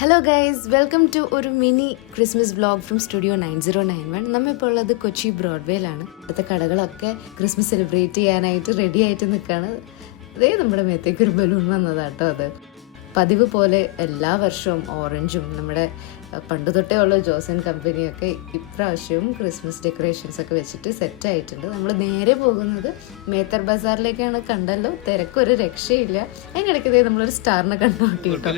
Hello guys, welcome to ഒരു mini Christmas vlog from studio 9091. നമ്മളിപ്പോൾ ഉള്ളത് കൊച്ചി ബ്രോഡ്വേയിലാണ്. ഇവിടുത്തെ കടകളൊക്കെ ക്രിസ്മസ് സെലിബ്രേറ്റ് ചെയ്യാനായിട്ട് റെഡി ആയിട്ട് നിൽക്കുകയാണ്. അതേ നമ്മുടെ മേത്തേക്ക് ഒരു ബലൂൺ വന്നതാട്ടോ. അത് പതിവ് പോലെ എല്ലാ വർഷവും ഓറഞ്ചും നമ്മുടെ പണ്ട് തൊട്ടേ ഉള്ള ജോസൻ കമ്പനിയൊക്കെ ഇപ്രാവശ്യവും ക്രിസ്മസ് ഡെക്കറേഷൻസ് ഒക്കെ വെച്ചിട്ട് സെറ്റ് ആയിട്ടുണ്ട്. നമ്മൾ നേരെ പോകുന്നത് മേത്തർ ബസാറിലേക്കാണ്. കണ്ടല്ലോ, തിരക്കൊരു രക്ഷയില്ല. അതിനിടയ്ക്ക് നമ്മളൊരു സ്റ്റാറിനെ കണ്ടുപിടിട്ടോ.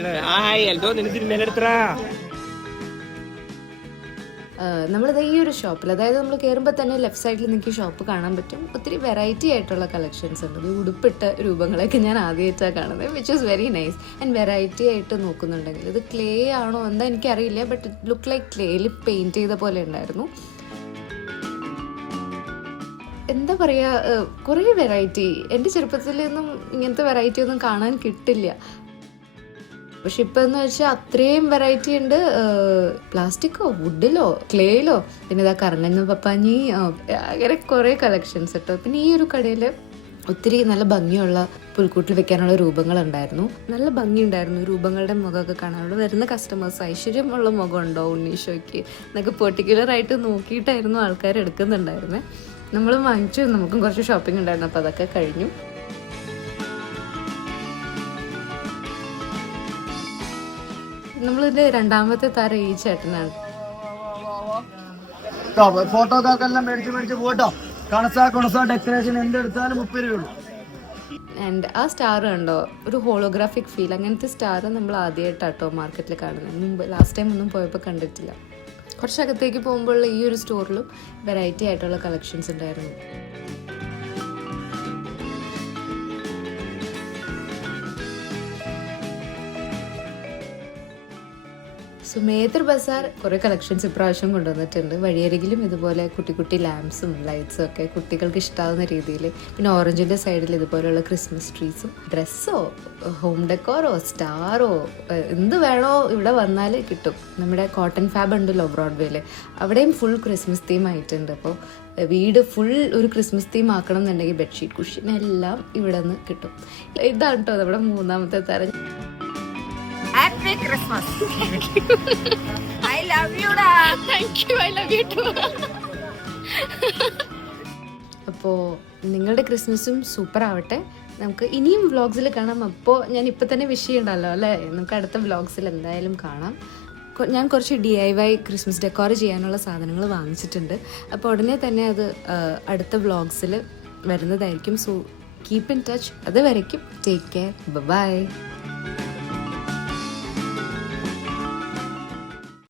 നമ്മളിത് ഈ ഒരു ഷോപ്പിൽ, അതായത് നമ്മൾ കയറുമ്പോൾ തന്നെ ലെഫ്റ്റ് സൈഡിൽ നിങ്ങൾക്ക് ഷോപ്പ് കാണാൻ പറ്റും. ഒത്തിരി വെറൈറ്റി ആയിട്ടുള്ള കളക്ഷൻസ് ഉണ്ട്. ഉടുപ്പിട്ട രൂപങ്ങളൊക്കെ ഞാൻ ആദ്യമായിട്ടാണ് കാണുന്നത്, which is very nice. And variety ആയിട്ട് നോക്കുന്നുണ്ടെങ്കിൽ ഇത് ക്ലേ ആണോ എന്താ എനിക്കറിയില്ല, ബട്ട് ഇറ്റ് ലുക്ക് ലൈക്ക് ക്ലേയിൽ പെയിൻറ്റ് ചെയ്ത പോലെ ഉണ്ടായിരുന്നു. എന്താ പറയുക, കുറേ വെറൈറ്റി. എൻ്റെ ചെറുപ്പത്തിലൊന്നും ഇങ്ങനത്തെ വെറൈറ്റി ഒന്നും കാണാൻ കിട്ടില്ല. പക്ഷെ ഇപ്പം എന്ന് വെച്ചാൽ അത്രയും വെറൈറ്റി ഉണ്ട്. പ്ലാസ്റ്റിക്കോ, വുഡിലോ, ക്ലേയിലോ, പിന്നെ ഇതാ കറങ്ങുന്ന പപ്പാഞ്ഞി, അങ്ങനെ കുറേ കളക്ഷൻസ് കേട്ടോ. പിന്നെ ഈ ഒരു കടയിൽ ഒത്തിരി നല്ല ഭംഗിയുള്ള പുൽക്കൂട്ടിൽ വെക്കാനുള്ള രൂപങ്ങളുണ്ടായിരുന്നു. നല്ല ഭംഗിയുണ്ടായിരുന്നു രൂപങ്ങളുടെ മുഖമൊക്കെ കാണാനുള്ള. വരുന്ന കസ്റ്റമേഴ്സ് ഐശ്വര്യമുള്ള മുഖമുണ്ടോ ഉണ്ണീഷോയ്ക്ക് എന്നൊക്കെ പെർട്ടിക്കുലറായിട്ട് നോക്കിയിട്ടായിരുന്നു ആൾക്കാർ എടുക്കുന്നുണ്ടായിരുന്നത്. നമ്മൾ വാങ്ങിച്ചു, നമുക്കും കുറച്ച് ഷോപ്പിംഗ് ഉണ്ടായിരുന്നു. അപ്പോൾ അതൊക്കെ കഴിഞ്ഞു. നമ്മളിതിന്റെ രണ്ടാമത്തെ താരം ഈ ചേട്ടനാണ്. ഫോട്ടോക്കാർക്കെല്ലാം മേടിച്ച് പോട്ടോ. ഡെക്കറേഷൻ എന്തെടുത്താലും 30 രൂപ. ആൻഡ് ആ സ്റ്റാർ കണ്ടോ, ഒരു ഹോളോഗ്രാഫിക് ഫീൽ. അങ്ങനത്തെ സ്റ്റാർ നമ്മൾ ആദ്യമായിട്ടാട്ടോ മാർക്കറ്റിൽ കാണുന്നത്. മുമ്പ് ലാസ്റ്റ് ടൈം ഒന്നും പോയപ്പോൾ കണ്ടിട്ടില്ല. കുറച്ചകത്തേക്ക് പോകുമ്പോൾ ഈ ഒരു സ്റ്റോറിലും വെറൈറ്റി ആയിട്ടുള്ള കളക്ഷൻസ് ഉണ്ടായിരുന്നു. സോ മേത്തർ ബസാർ കുറേ കളക്ഷൻസ് ഇപ്രാവശ്യം കൊണ്ടുവന്നിട്ടുണ്ട്. വഴിയരികിലും ഇതുപോലെ കുട്ടി കുട്ടി ലാംപ്സും ലൈറ്റ്സും ഒക്കെ കുട്ടികൾക്ക് ഇഷ്ടാവുന്ന രീതിയിൽ. പിന്നെ ഓറഞ്ചിൻ്റെ സൈഡിൽ ഇതുപോലെയുള്ള ക്രിസ്മസ് ട്രീസും ഡ്രസ്സോ ഹോം ഡെക്കോറോ സ്റ്റാറോ എന്ത് വേണോ ഇവിടെ വന്നാൽ കിട്ടും. നമ്മുടെ കോട്ടൺ ഫാബ് ഉണ്ടല്ലോ ബ്രോഡ്വേയിൽ, അവിടെയും ഫുൾ ക്രിസ്മസ് തീം ആയിട്ടുണ്ട്. അപ്പോൾ വീട് ഫുൾ ഒരു ക്രിസ്മസ് തീം ആക്കണം എന്നുണ്ടെങ്കിൽ ബെഡ്ഷീറ്റ് കുഷൻ എല്ലാം ഇവിടെ നിന്ന് കിട്ടും. ഇതാണ് കേട്ടോ നമ്മുടെ മൂന്നാമത്തെ തരം. Happy Christmas. I love you da. Thank you, I love you too. അപ്പോൾ നിങ്ങളുടെ ക്രിസ്മസും സൂപ്പർ ആവട്ടെ. നമുക്ക് ഇനിയും വ്ളോഗ്സിൽ കാണാം. അപ്പോൾ ഞാൻ ഇപ്പം തന്നെ വിഷ് ചെയ്യണ്ടല്ലോ അല്ലേ, നമുക്ക് അടുത്ത വ്ളോഗ്സിൽ എന്തായാലും കാണാം. ഞാൻ കുറച്ച് DIY ക്രിസ്മസ് ഡെക്കോർ ചെയ്യാനുള്ള സാധനങ്ങൾ വാങ്ങിച്ചിട്ടുണ്ട്. അപ്പോൾ ഉടനെ തന്നെ അത് അടുത്ത വ്ളോഗ്സിൽ വരുന്നതായിരിക്കും. So keep in touch. അതുവരയ്ക്കും ടേക്ക് കെയർ, ബൈ.